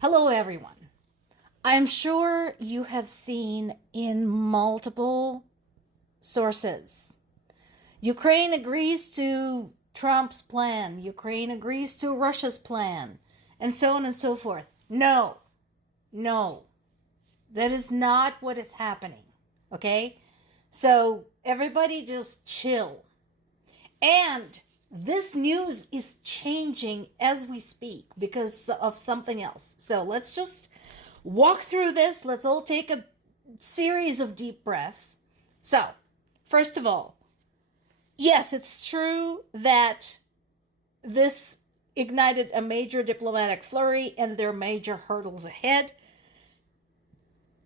Hello, everyone. I'm sure you have seen in multiple sources. Ukraine agrees to Trump's plan. Ukraine agrees to Russia's plan, and so on and so forth. No, no, that is not what is happening. Okay? So everybody just chill. And this news is changing as we speak because of something else. So let's just walk through this. Let's all take a series of deep breaths. So, first of all, yes, it's true that this ignited a major diplomatic flurry and there are major hurdles ahead.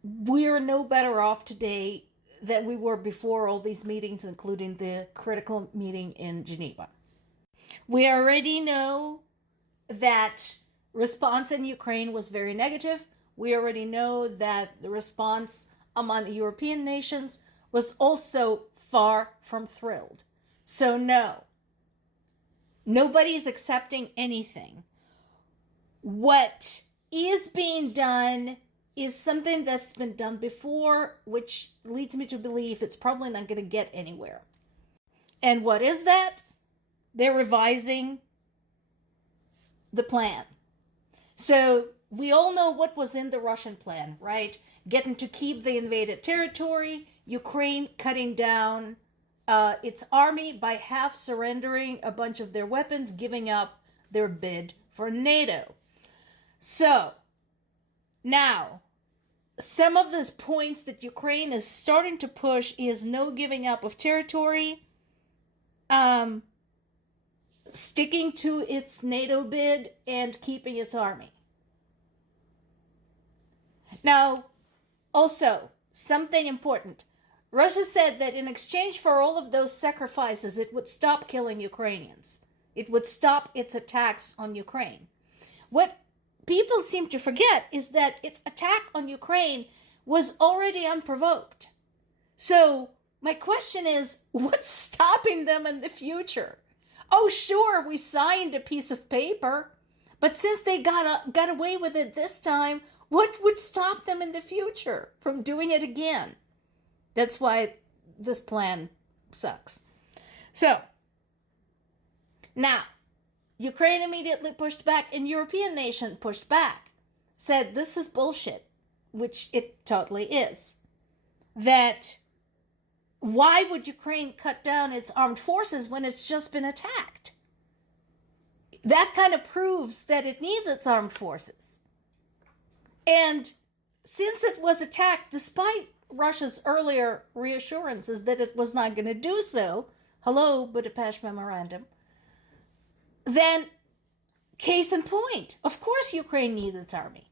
We're no better off today than we were before all these meetings, including the critical meeting in Geneva. We already know that response in Ukraine was very negative. We already know that the response among the European nations was also far from thrilled. So no, nobody is accepting anything. What is being done is something that's been done before, which leads me to believe it's probably not going to get anywhere. And what is that? They're revising the plan. So we all know what was in the Russian plan, right? Getting to keep the invaded territory, Ukraine cutting down its army by half surrendering a bunch of their weapons, giving up their bid for NATO. So now, some of the points that Ukraine is starting to push is no giving up of territory, sticking to its NATO bid, and keeping its army. Now, also, something important. Russia said that in exchange for all of those sacrifices, it would stop killing Ukrainians. It would stop its attacks on Ukraine. What people seem to forget is that its attack on Ukraine was already unprovoked. So my question is, what's stopping them in the future? Oh, sure, we signed a piece of paper, but since they got away with it this time, what would stop them in the future from doing it again? That's why this plan sucks. So now, Ukraine immediately pushed back, and European nations pushed back, said this is bullshit, which it totally is. That why would Ukraine cut down its armed forces when it's just been attacked? That kind of proves that it needs its armed forces. And since it was attacked, despite Russia's earlier reassurances that it was not going to do so, hello, Budapest Memorandum, then case in point, of course Ukraine needs its army.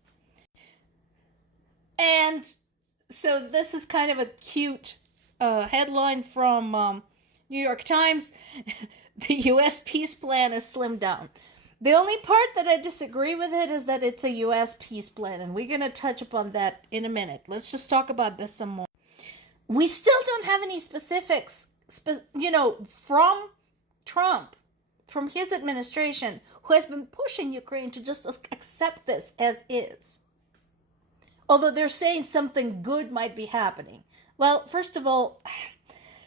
And so this is kind of a cute headline from New York Times. The U.S. peace plan is slimmed down. The only part that I disagree with it is that it's a U.S. peace plan, and we're going to touch upon that in a minute. Let's just talk about this some more. We still don't have any specifics, from Trump, from his administration, who has been pushing Ukraine to just accept this as is. Although they're saying something good might be happening. Well, first of all,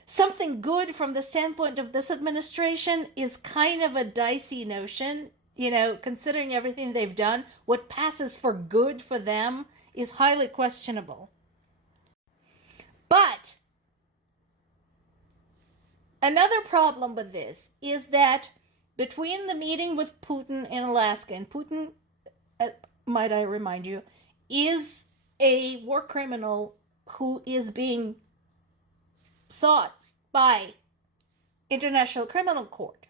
something good from the standpoint of this administration is kind of a dicey notion. Considering everything they've done, what passes for good for them is highly questionable. But another problem with this is that between the meeting with Putin in Alaska, and Putin, might I remind you, is a war criminal who is being sought by International Criminal Court.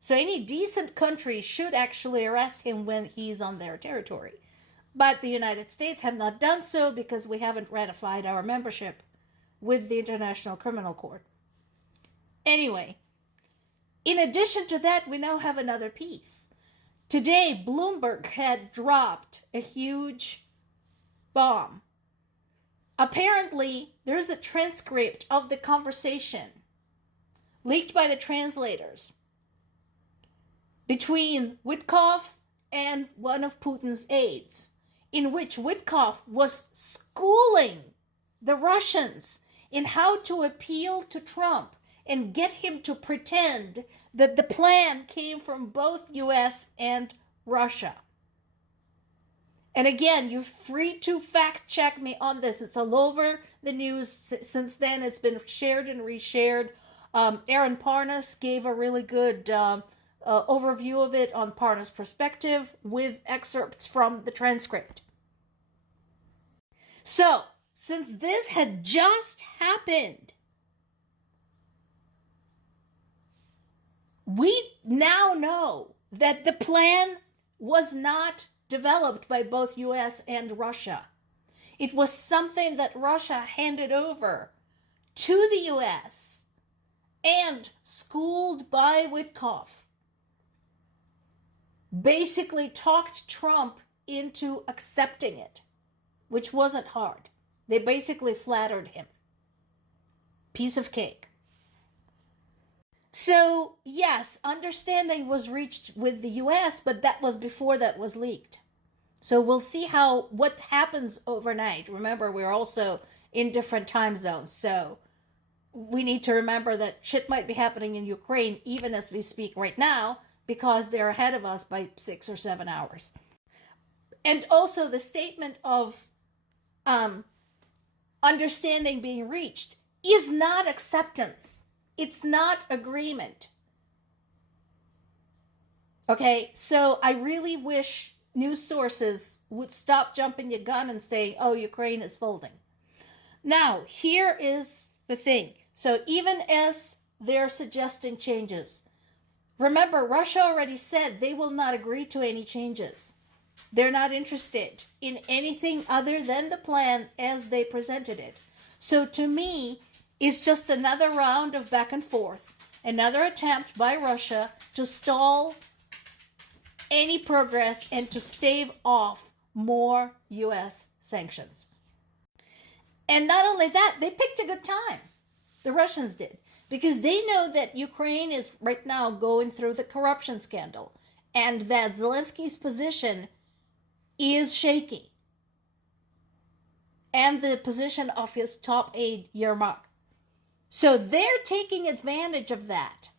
So any decent country should actually arrest him when he's on their territory. But the United States have not done so because we haven't ratified our membership with the International Criminal Court. Anyway, in addition to that, we now have another piece. Today, Bloomberg had dropped a huge bomb. Apparently, there's a transcript of the conversation leaked by the translators between Witkoff and one of Putin's aides. in which Witkoff was schooling the Russians in how to appeal to Trump and get him to pretend that the plan came from both US and Russia. And again, you're free to fact check me on this. It's all over the news since then. It's been shared and reshared. Aaron Parnas gave a really good overview of it on Parnas' perspective with excerpts from the transcript. So, since this had just happened, we now know that the plan was not developed by both US and Russia. It was something that Russia handed over to the US and, schooled by Witkoff, basically talked Trump into accepting it, which wasn't hard. They basically flattered him. Piece of cake. So, yes, understanding was reached with the US, but that was before that was leaked. So we'll see what happens overnight. Remember, we're also in different time zones, so we need to remember that shit might be happening in Ukraine even as we speak right now, because they're ahead of us by 6 or 7 hours. And also the statement of understanding being reached is not acceptance. It's not agreement. Okay, so I really wish news sources would stop jumping the gun and saying, oh, Ukraine is folding. Now, here is the thing. So even as they're suggesting changes, remember, Russia already said they will not agree to any changes. They're not interested in anything other than the plan as they presented it. So to me, it's just another round of back and forth, another attempt by Russia to stall any progress and to stave off more US sanctions. And not only that, they picked a good time. The Russians did. Because they know that Ukraine is right now going through the corruption scandal and that Zelensky's position is shaky. And the position of his top aide, Yermak. So they're taking advantage of that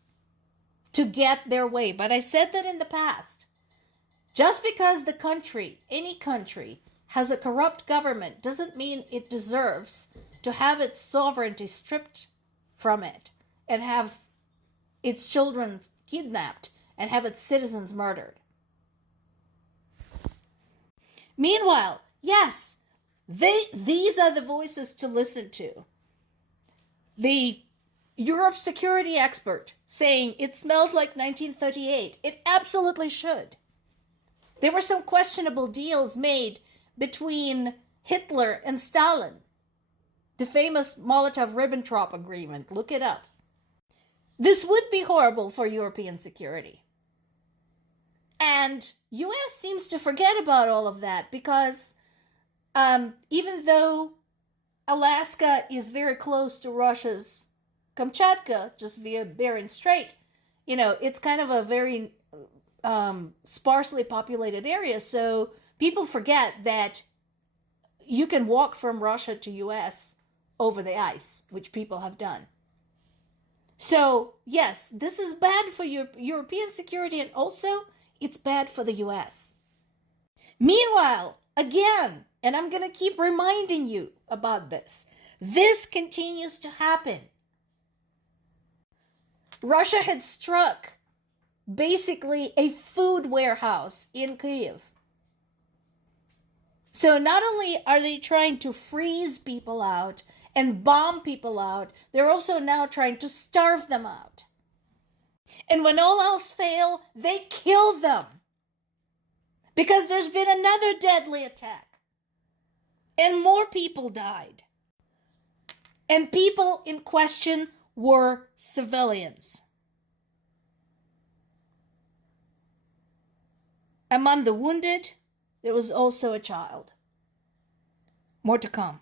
to get their way. But I said that in the past. Just because the country, any country, has a corrupt government doesn't mean it deserves to have its sovereignty stripped from it and have its children kidnapped and have its citizens murdered. Meanwhile, yes, these are the voices to listen to. The Europe security expert saying it smells like 1938. It absolutely should. There were some questionable deals made between Hitler and Stalin. The famous Molotov-Ribbentrop Agreement. Look it up. This would be horrible for European security. And US seems to forget about all of that because even though Alaska is very close to Russia's Kamchatka, just via Bering Strait, it's kind of a very sparsely populated area. So people forget that you can walk from Russia to US over the ice, which people have done. So, yes, this is bad for European security, and also it's bad for the US. Meanwhile, again, and I'm going to keep reminding you about this continues to happen. Russia had struck basically a food warehouse in Kyiv. So not only are they trying to freeze people out and bomb people out, they're also now trying to starve them out. And when all else fail, they kill them. Because there's been another deadly attack. And more people died. And people in question were civilians. Among the wounded, there was also a child. More to come.